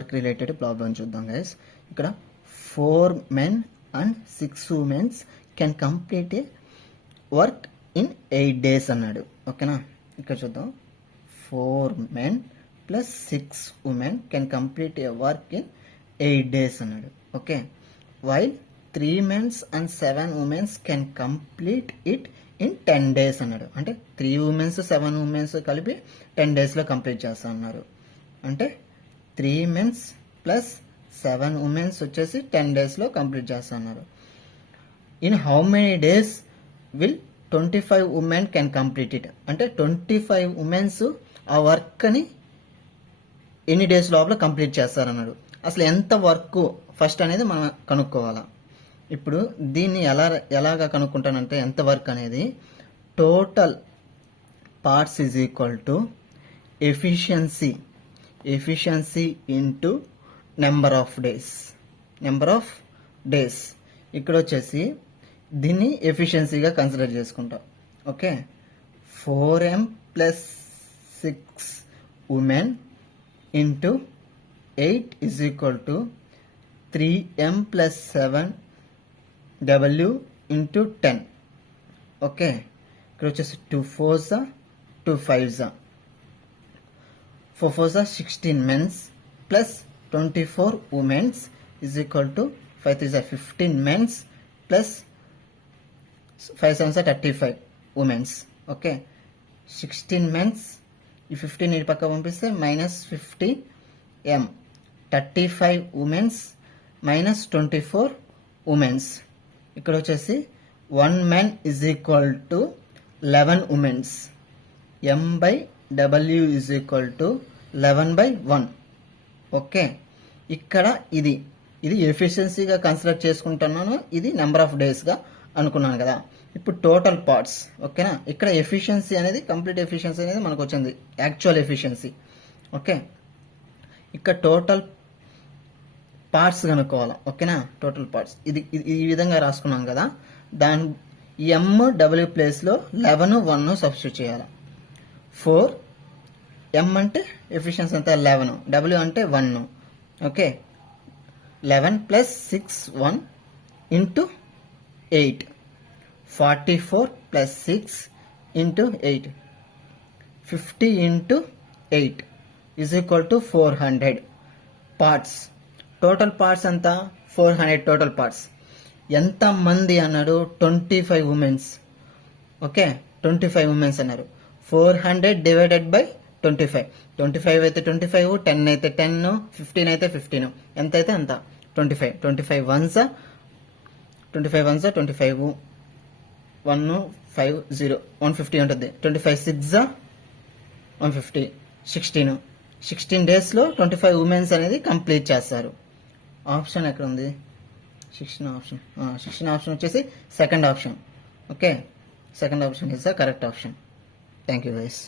Work related problem చూద్దాం guys. ఇక్కడ 4 men and 6 women can complete A work in 8 days అన్నాడు. ఓకేనా, ఇక్కడ చూద్దాం. 4 men plus 6 women can complete A work in 8 days అన్నాడు. Okay, while 3 men and 7 women can complete it in 10 days అన్నాడు. అంటే 3 women 7 women కలిపి 10 daysలో complete చేస్తా అన్నారు. అంటే 3 men plus 7 women వచ్చేసి 10 daysలో కంప్లీట్ చేస్తా అన్నారు. In how many days will 25 women can complete it? అంటే 25 women ఆ వర్క్ని ఎన్ని డేస్ లోపల కంప్లీట్ చేస్తారన్నాడు. అసలు ఎంత వర్క్ ఫస్ట్ అనేది మనం కనుక్కోవాలా. ఇప్పుడు దీన్ని ఎలాగా కనుక్కుంటానంటే ఎంత వర్క్ అనేది total parts is equal to efficiency into number of days. ఇక్కడ వచ్చేసి దీన్ని ఎఫిషియన్సీగా కన్సిడర్ చేసుకుంటాం. Okay, 4m plus 6 women into 8 is equal to 3m plus 7 w into 10. Okay, ఇక్కడ వచ్చేసి 2 4s 2 5s 4 4s 16 men plus 24 women is equal to 5 3s 15 men plus 5 7s 35 women. Okay, 16 men ఈ 15 ఇటు పక్క పంపిస్తే -50m 35 women మైనస్ 24 women. ఇక్కడ వచ్చేసి 1 man is equal to 11 women. m/w is equal to 11/1. Okay, ఇక్కడ ఇది ఎఫిషియన్సీగా కన్సిడర్ చేసుకుంటున్నాను, ఇది నెంబర్ ఆఫ్ డేస్గా అనుకున్నాను కదా. ఇప్పుడు టోటల్ పార్ట్స్. ఓకేనా, ఇక్కడ ఎఫిషియన్సీ అనేది కంప్లీట్ ఎఫిషియన్సీ అనేది మనకు వచ్చింది, యాక్చువల్ ఎఫిషియన్సీ. ఓకే, ఇక్కడ టోటల్ పార్ట్స్ కనుక్కోవాలి. ఓకేనా, టోటల్ పార్ట్స్ ఇది ఈ విధంగా రాసుకున్నాం కదా. దాని m/w ప్లేస్లో 11 1 సబ్స్టిట్యూట్ చేయాలి. 4 m అంటే ఎఫిషియన్సీ అంతా 11, w అంటే 1. Okay, 11 plus 6 1 into 8, 44 plus 6 into 8, 50 into 8 is equal to 400 parts. Total parts అంతా 400 టోటల్ పార్ట్స్. ఎంత మంది అన్నాడు? 25 women. ఓకే, 25 women అన్నారు. 400 డివైడెడ్ బై 25. 25 అయితే 25, 10 అయితే 10, 15 అయితే 15, ఎంత అయితే అంత 25. 25 1s 25 1 5 0 150 ఉంటుంది. 25 6 150, 16 డేస్లో 25 women అనేది కంప్లీట్ చేస్తారు. ఆప్షన్ ఎక్కడ ఉంది? 16 ఆప్షన్ వచ్చేసి second option. Okay, second option is the correct option. Thank you guys.